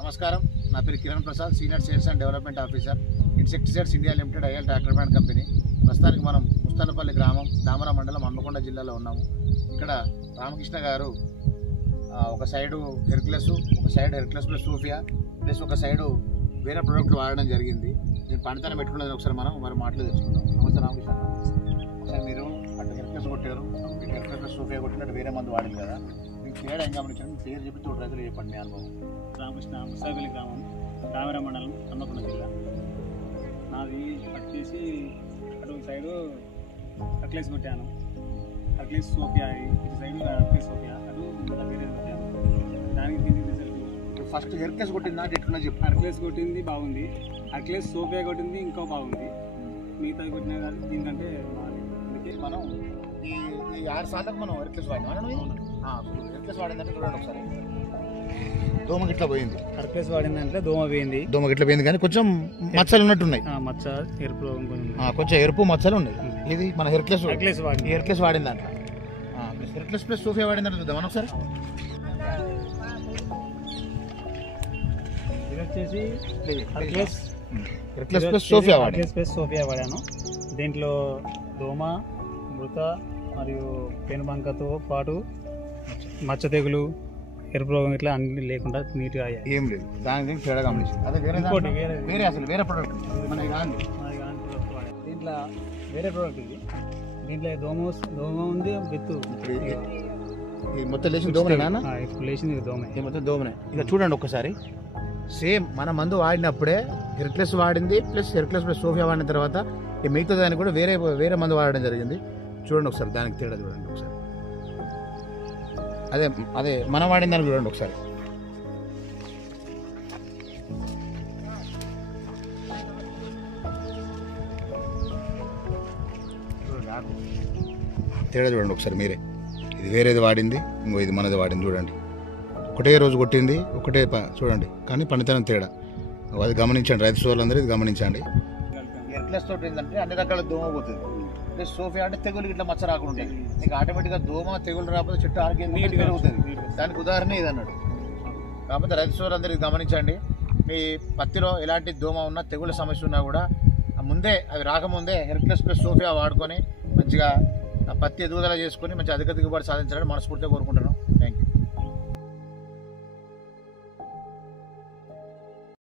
నమస్కారం, నా పేరు Kiran Prasad, senior sales and development officer, insecticides India limited IL tractor brand company. ప్రస్తుతానికి మనం ముస్తానపల్లి గ్రామం, దామరా మండలం, హన్మకొండ జిల్లాలో ఉన్నాము. ఇక్కడ రామకృష్ణ గారు ఒక సైడు హెర్క్లెస్, ఒక side Hercules plus Sophia plus ఒక సైడు వేరే ప్రోడక్ట్లు వాడడం జరిగింది. నేను పనితనం పెట్టుకున్నది ఒకసారి మనం మాటలు తెలుసుకుందాం. నమస్తే రామకృష్ణ, ఒకసారి మీరు అటు హెర్క్లెస్ కొట్టారు, ఇటు హెర్క్లెస్ ప్లస్ సోఫియా కొట్టినట్టు వేరే మందు వాడింది కదా, మీకు తేడా ఏం గమనించారు? మీ పేరు చెప్పి తోటి రైతులు చెప్పండి మీ అనుభవం. రామకృష్ణ, ముస్తాపల్లి గ్రామం, దామరా మండలం, హన్మకొండ జిల్లా. నాది వచ్చేసి అటు సైడు హెర్క్లెస్ కొట్టాను, హెర్క్లెస్ సోఫియా, ఇటు సైడు హెర్క్లెస్ సోఫియా, అటు వేరే కొట్టాను. దానికి దీనికి రిజల్ట్ ఫస్ట్ హెర్క్లెస్ కొట్టిందా ఎట్లా చెప్పి? హెర్క్లెస్ కొట్టింది బాగుంది, హెర్క్లెస్ సోఫియా కొట్టింది ఇంకా బాగుంది, మిగతా కొట్టిన కానీ దీనికంటే బాగుంది. అందుకే మనం ఈ 6 సార్లకు మనం హెర్క్లెస్ వాడినా హెర్క్లెస్ వాడిందంటే చూడండి ఒకసారి. దోమ గిట్లా పోయింది, హెర్క్లెస్ వాడిందంటే దోమ గిట్ల పోయింది, కానీ కొంచెం మచ్చలు ఉన్నట్టున్నాయి. మచ్చ ఎరుపు కొంచెం ఎరుపు మచ్చలు ఉన్నాయి. ఇది మన హెర్క్లెస్ వాడింది దాంట్లో. హెర్క్లెస్ ప్లస్ సోఫియా వాడిందంటే చూద్దాం మనం ఒకసారి. ఇది వచ్చేసి హెర్క్లెస్ ప్లస్ సోఫియా వాడాను. దీంట్లో దోమ, మృత మరియు పెనుబంకతో పాటు మచ్చ తెగులు, ఎరుపు రోగం ఇట్లా అన్ని లేకుండా నీట్గా అయ్యాయి. ఏం లేదు, దానికి తేడా గమనించింది. అదే వేరే అసలు వేరే ప్రోడక్ట్ మనకి కాదు. దీంట్లో వేరే ప్రోడక్ట్ ఇది. దీంట్లో దోమ ఉంది, విత్తు మొత్తం లేచిన దోమనే లేచింది దోమ, మొత్తం దోమనే. ఇక చూడండి ఒక్కసారి, సేమ్ మన మందు వాడినప్పుడే హెర్క్లెస్ వాడింది ప్లస్ హెర్క్లెస్ ప్లస్ సోఫియా వాడిన తర్వాత ఈ మిగతా దానికి కూడా వేరే మందు వాడడం జరిగింది. చూడండి ఒకసారి, దానికి తేడా చూడండి ఒకసారి. అదే మనం వాడిన దానికి చూడండి ఒకసారి. తేడా చూడండి ఒకసారి మీరే. ఇది వేరేది వాడింది, ఇంకో ఇది మనది వాడింది. చూడండి, ఒకటే రోజు కొట్టింది, ఒకటే చూడండి, కానీ పనితనం తేడా. అది గమనించండి, రైతు సోదరులందరూ ఇది గమనించండి. హెర్క్లెస్ తోటి ఏంటంటే అన్ని రకాల దోమ పోతుంది, ప్లస్ సోఫియా అంటే తెగులు ఇట్లా మచ్చ రాకుండా ఉంటాయి. నీకు ఆటోమేటిక్గా దోమ తెగులు రాకపోతే చెట్టు ఆరోగ్యం పెరుగుతుంది. దానికి ఉదాహరణ ఇది అన్నాడు. కాకపోతే రైతు సోదరులందరూ ఇది గమనించండి. మీ పత్తిలో ఎలాంటి దోమ ఉన్నా, తెగుల సమస్య ఉన్నా కూడా ముందే అవి రాకముందే హెర్క్లెస్ ప్లస్ సోఫియా వాడుకొని మంచిగా పత్తి ఎదుగుదల చేసుకుని మంచి అధిక దిగుబడి సాధించాలని మనస్ఫూర్తిగా కోరుకుంటున్నాను.